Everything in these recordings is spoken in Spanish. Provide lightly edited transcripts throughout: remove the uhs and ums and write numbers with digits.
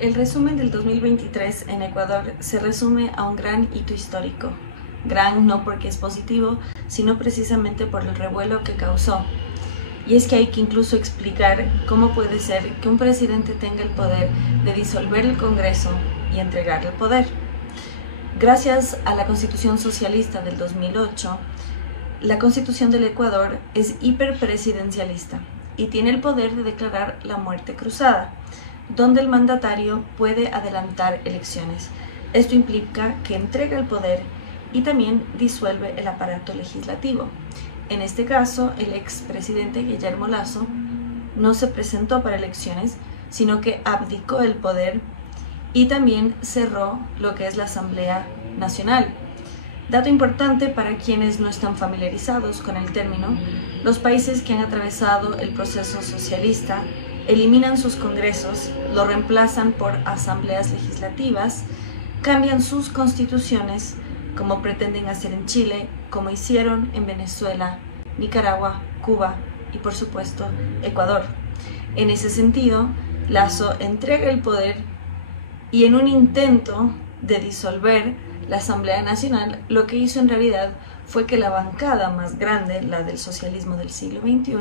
El resumen del 2023 en Ecuador se resume a un gran hito histórico. Gran no porque es positivo, sino precisamente por el revuelo que causó. Y es que hay que incluso explicar cómo puede ser que un presidente tenga el poder de disolver el Congreso y entregarle el poder. Gracias a la Constitución Socialista del 2008, la Constitución del Ecuador es hiperpresidencialista y tiene el poder de declarar la muerte cruzada, donde el mandatario puede adelantar elecciones. Esto implica que entrega el poder y también disuelve el aparato legislativo. En este caso, el expresidente Guillermo Lasso no se presentó para elecciones, sino que abdicó el poder y también cerró lo que es la Asamblea Nacional. Dato importante para quienes no están familiarizados con el término: los países que han atravesado el proceso socialista eliminan sus congresos, lo reemplazan por asambleas legislativas, cambian sus constituciones, como pretenden hacer en Chile, como hicieron en Venezuela, Nicaragua, Cuba y por supuesto Ecuador. En ese sentido, Lasso entrega el poder y en un intento de disolver la Asamblea Nacional, lo que hizo en realidad fue que la bancada más grande, la del socialismo del siglo XXI,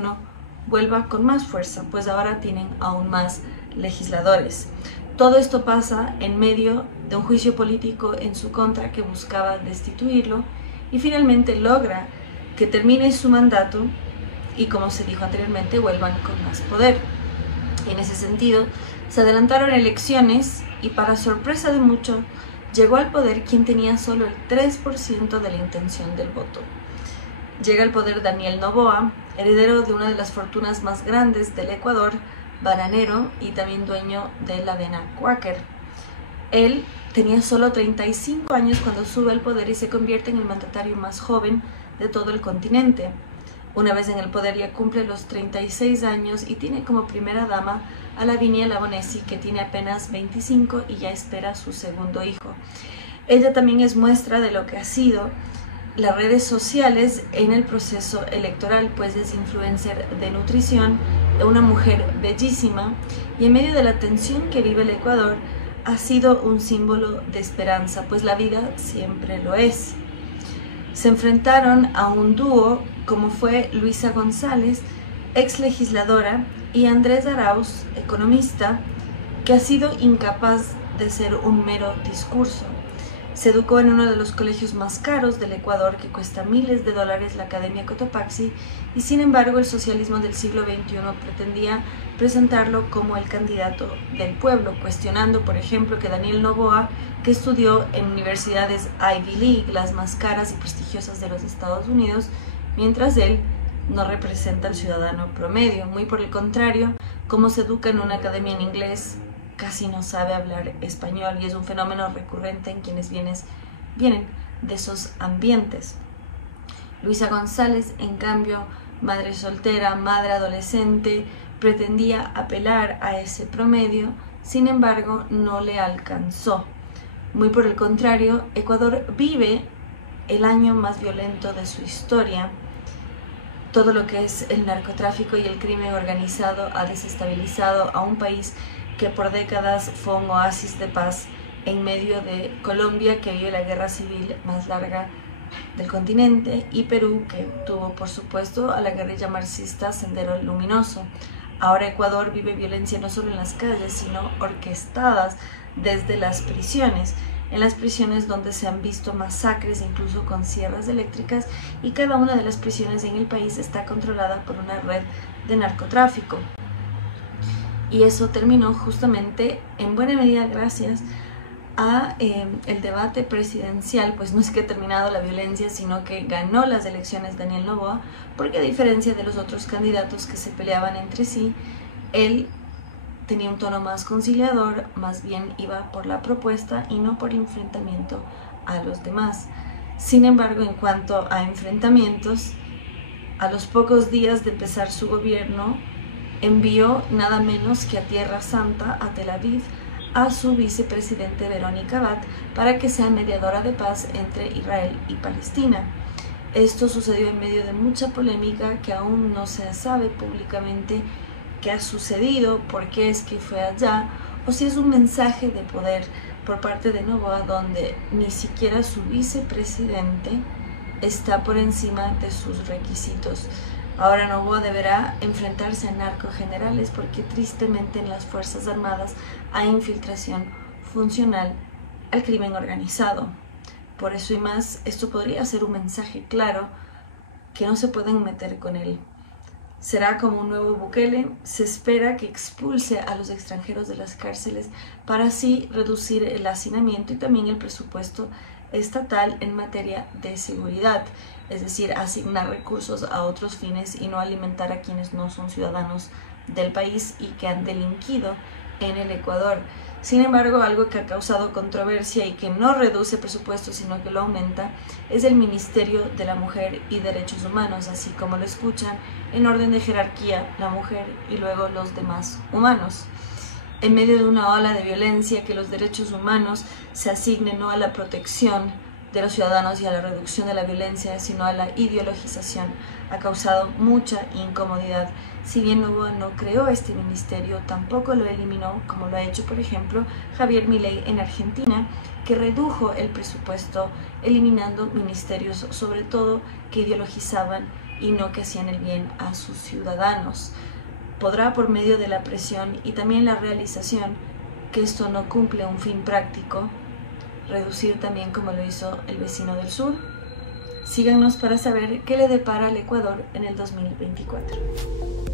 vuelva con más fuerza, pues ahora tienen aún más legisladores. Todo esto pasa en medio de un juicio político en su contra que buscaba destituirlo y finalmente logra que termine su mandato y, como se dijo anteriormente, vuelvan con más poder. En ese sentido, se adelantaron elecciones y, para sorpresa de muchos, llegó al poder quien tenía solo el 3% de la intención del voto. Llega al poder Daniel Noboa, heredero de una de las fortunas más grandes del Ecuador, bananero y también dueño de la avena Quaker. Él tenía solo 35 años cuando sube al poder y se convierte en el mandatario más joven de todo el continente. Una vez en el poder ya cumple los 36 años y tiene como primera dama a Lavinia Labonesi, que tiene apenas 25 y ya espera su segundo hijo. Ella también es muestra de lo que ha sido las redes sociales en el proceso electoral, pues es influencer de nutrición, una mujer bellísima, y en medio de la tensión que vive el Ecuador ha sido un símbolo de esperanza, pues la vida siempre lo es. Se enfrentaron a un dúo como fue Luisa González, ex legisladora, y Andrés Arauz, economista, que ha sido incapaz de ser un mero discurso. Se educó en uno de los colegios más caros del Ecuador, que cuesta miles de dólares, la Academia Cotopaxi, y sin embargo el socialismo del siglo XXI pretendía presentarlo como el candidato del pueblo, cuestionando, por ejemplo, que Daniel Noboa, que estudió en universidades Ivy League, las más caras y prestigiosas de los Estados Unidos, mientras él no representa al ciudadano promedio. Muy por el contrario, como se educa en una academia en inglés, casi no sabe hablar español, y es un fenómeno recurrente en quienes vienen de esos ambientes. Luisa González, en cambio, madre soltera, madre adolescente, pretendía apelar a ese promedio, sin embargo no le alcanzó. Muy por el contrario, Ecuador vive el año más violento de su historia. Todo lo que es el narcotráfico y el crimen organizado ha desestabilizado a un país que por décadas fue un oasis de paz en medio de Colombia, que vive la guerra civil más larga del continente, y Perú, que tuvo por supuesto a la guerrilla marxista Sendero Luminoso. Ahora Ecuador vive violencia no solo en las calles, sino orquestadas desde las prisiones. En las prisiones donde se han visto masacres, incluso con sierras eléctricas, y cada una de las prisiones en el país está controlada por una red de narcotráfico. Y eso terminó justamente en buena medida gracias a el debate presidencial, pues no es que ha terminado la violencia, sino que ganó las elecciones Daniel Noboa, porque a diferencia de los otros candidatos que se peleaban entre sí, él tenía un tono más conciliador, más bien iba por la propuesta y no por el enfrentamiento a los demás. Sin embargo, en cuanto a enfrentamientos, a los pocos días de empezar su gobierno, envió nada menos que a Tierra Santa, a Tel Aviv, a su vicepresidente Verónica Abad para que sea mediadora de paz entre Israel y Palestina. Esto sucedió en medio de mucha polémica que aún no se sabe públicamente qué ha sucedido, por qué es que fue allá o si es un mensaje de poder por parte de Noboa donde ni siquiera su vicepresidente está por encima de sus requisitos. Ahora Noboa deberá enfrentarse a narcogenerales porque tristemente en las Fuerzas Armadas hay infiltración funcional al crimen organizado. Por eso y más, esto podría ser un mensaje claro que no se pueden meter con él. Será como un nuevo Bukele, se espera que expulse a los extranjeros de las cárceles para así reducir el hacinamiento y también el presupuesto estatal en materia de seguridad, es decir, asignar recursos a otros fines y no alimentar a quienes no son ciudadanos del país y que han delinquido en el Ecuador. Sin embargo, algo que ha causado controversia y que no reduce presupuesto sino que lo aumenta es el Ministerio de la Mujer y Derechos Humanos, así como lo escuchan, en orden de jerarquía, la mujer y luego los demás humanos. En medio de una ola de violencia, que los derechos humanos se asignen no a la protección de los ciudadanos y a la reducción de la violencia, sino a la ideologización, ha causado mucha incomodidad. Si bien Noboa no creó este ministerio, tampoco lo eliminó, como lo ha hecho, por ejemplo, Javier Milei en Argentina, que redujo el presupuesto eliminando ministerios, sobre todo que ideologizaban y no que hacían el bien a sus ciudadanos. Podrá, por medio de la presión y también la realización que esto no cumple un fin práctico, reducir también como lo hizo el vecino del sur. Síganos para saber qué le depara al Ecuador en el 2024.